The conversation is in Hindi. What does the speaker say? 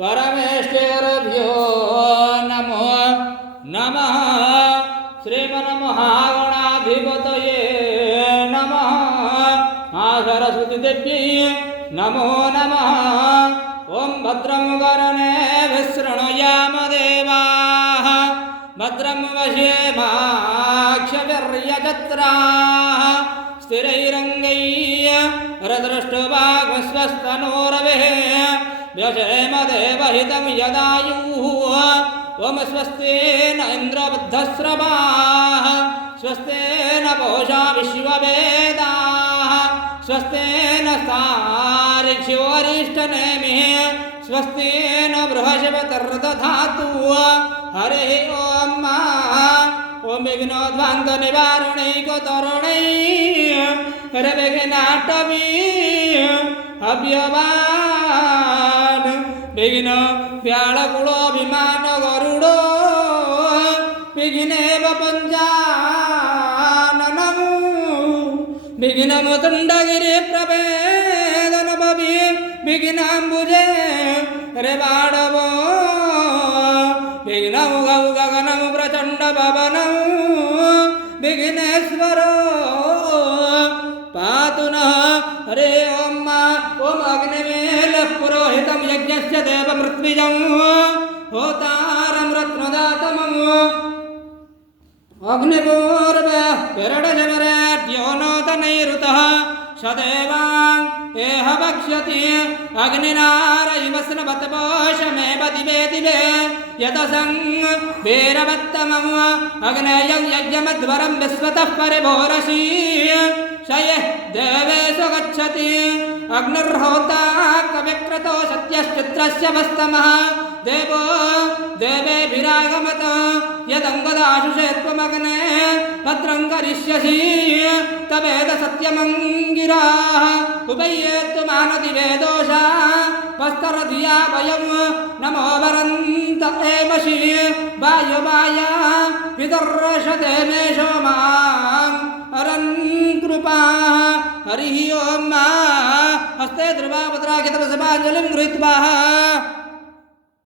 परमेष्ठिगुरुभ्यो नमो नमः। श्रीमन्महागणाधिपतये नमः। सरस्वतीदेव्यै नमो नमः। ॐ भद्रं कर्णेभिः शृणुयाम देवाः भद्रं पश्येमाक्षभिर्यजत्राः स्थिरैरङ्गैर्दृष्टवाग्स्वस्तनूरविः व्यशेम देवहितं यदायुः। ॐ स्वस्ति न इन्द्रबद्धस्रवाः स्वस्ति न पूषा विश्ववेदाः स्वस्ति न तारिक्ष्योरिष्टनेमिः स्वस्ति न बृहस्पतिर्दधातु। हरिः ॐ ॐ विघ्नोद्वान्तनिवारणैकतरुणै हरविघ्नाटवी अव्यवान् विघ्न व्याळकुलोऽभिमान गरुडो विघ्नेव पञ्चाननम् विघ्नमुतुण्डगिरिप्रभेदनभवि विघ्नाम्बुजे रेवाडवो विघ्नमुगौ गगनं प्रचण्डपवनं विघ्नेश्वरो पातु नः। हरे ॐ अग्निमीलः पुरोहितं यज्ञस्य देवमृत्विजं होतारं रत्नदातमम् अग्निपूर्वः पिरडजवरेड्यो नोतनैरुतः सदेवान् एह वक्ष्यति अग्निनारैव स्नपतपोषमेव दिवे दिवे यतसं वीरवत्तमम् अग्नेयं यज्ञमध्वरं विश्वतः परिभोरसि स यः देवेषु गच्छति अग्निर्होता कविक्रतो सत्यश्चित्रस्य वस्तमः देवो देवेभिरागमत यदङ्गदाशुषे त्वमग्ने भद्रं करिष्यसि तवेद सत्यमङ्गिराः उभयेत्तु मानदिवे दोषा वस्तरधिया वयं नमो वरन्त एवशि वायुवाया विदर्शते मे सोमां अरन् कृपाः। हरिः ॐ हस्ते ध्रुवाभद्राखितवसमाञ्जलिं गृहीत्वा